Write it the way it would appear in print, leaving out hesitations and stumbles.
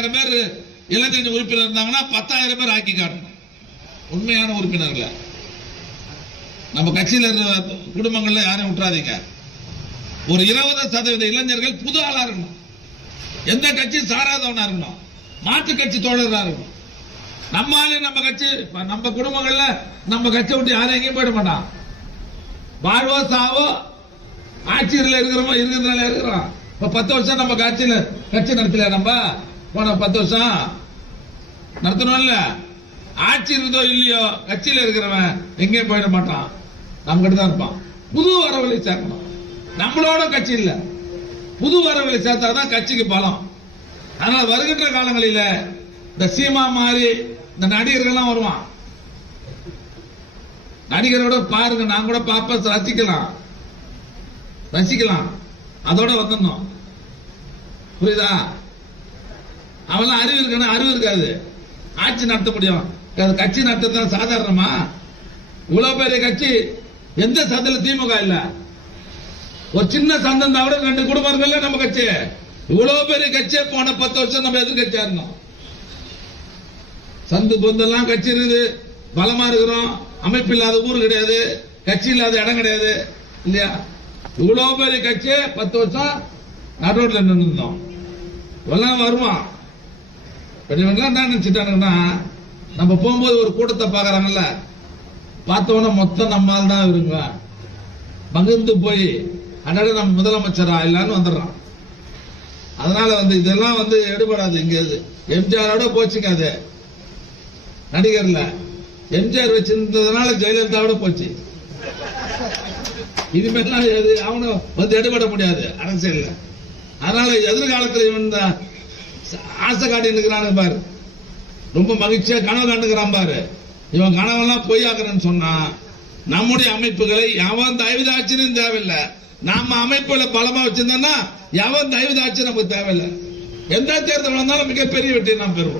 50,000 பேர் இளைஞர் உறுப்பினர் இருந்தாங்கன்னா 10,000 பேர் ஆக்கி காட்டணும். உண்மையான உறுப்பினர்கள் நம்ம கட்சியில் இருக்கிற குடும்பங்கள்ல யாரையும் விட்டுறாதீங்க. ஒரு 20% இளைஞர்கள் புது ஆளா இருக்கணும். எந்த கட்சி சாராதவனா இருக்கணும், மாற்று கட்சி தோழர்களா இருக்கணும். நம்ம ஆளு நம்ம கட்சி, நம்ம குடும்பங்கள்ல நம்ம கட்சி விட்டு யாரும் எங்கேயும் போயிட மாட்டான். வாழ்வோ சாவோ ஆட்சியில் இருக்கிறதுனால இருக்கிறோம். இப்ப 10 வருஷம் நம்ம கட்சி நடத்தல, நம்ம போன 10 வருஷம் நடத்தணும்ல. ஆட்சி இருந்தோ இல்லையோ கட்சியில இருக்கிறவன் எங்கேயும் போயிட மாட்டான், நம்ம கிட்ட தான் இருப்பான். புது வரவுகளை சேர்க்கணும். நம்மளோட கட்சி இல்ல, புது வரவுகளை சேர்த்தாதான் கட்சிக்கு பலம். அதனால வருகின்ற காலங்களில் இந்த சீமா மாதிரி இந்த நடிகர்கள்லாம் வருவான். நடிகரோட பாருங்க, நான் கூட பாப்ப ரசிக்கலாம், அதோட வந்துடணும். புரியுதா? அவெல்லாம் அறிவு இருக்கணும், அறிவு இருக்காது. ஆட்சி நடத்த முடியும், கட்சி நடத்த சாதாரணமா? இவ்வளவு பெரிய கட்சி, எந்த சந்தல திமுக இல்ல. ஒரு சின்ன சந்தம் தவிர 2 குடும்பங்கள் நம்ம கட்சி. இவ்வளவு பெரிய கட்சியே போன 10 வருஷம் நம்ம எதிர்கட்சியா இருந்தோம். சந்து பொந்தெல்லாம் கட்சி இருக்குது, பலமா இருக்கிறோம். அமைப்பு இல்லாத ஊர் கிடையாது, கட்சி இல்லாத இடம் கிடையாது இல்லையா? இவ்வளவு பெரிய கட்சியே 10 வருஷம் நடுரோட்ல நின்றுந்தோம். எல்லாம் வருவான். இவங்கெல்லாம் என்ன நினைச்சிட்டானுங்கன்னா, நம்ம போகும்போது ஒரு கூட்டத்தை பாக்குறாங்கல்ல, பார்த்தவன மொத்தம் நம்மால் தான் இருங்க, மகிழ்ந்து போய் அன்னாடி நம்ம முதலமைச்சரா இல்லான்னு வந்துடுறான். அதனால இதெல்லாம் எடுபடாது. இங்க எம்ஜிஆரோட போச்சுங்க. அது நடிகர்ல எம்ஜிஆர் வச்சிருந்ததுனால ஜெயலலிதாவோட போச்சு. இனிமேலாம் அவனும் எடுபட முடியாது அரசியல். அதனால எதிர்காலத்தில் இவன் ஆசை காட்டின்னு பாரு, ரொம்ப மகிழ்ச்சியா கனவு காண்டுக்கிறான் பாரு. இவன் கனவெல்லாம் பொய்யாக்குறேன்னு சொன்னா நம்முடைய அமைப்புகளை எவன் தயவுதாட்சியும் தேவையில்லை. நாம அமைப்புல பலமா வச்சிருந்தோம்னா எவன் தயவுதாட்சி நமக்கு தேவையில்லை. எந்த தேர்தல் வந்தாலும் மிகப்பெரிய வெற்றி நாம் பெறுவோம்.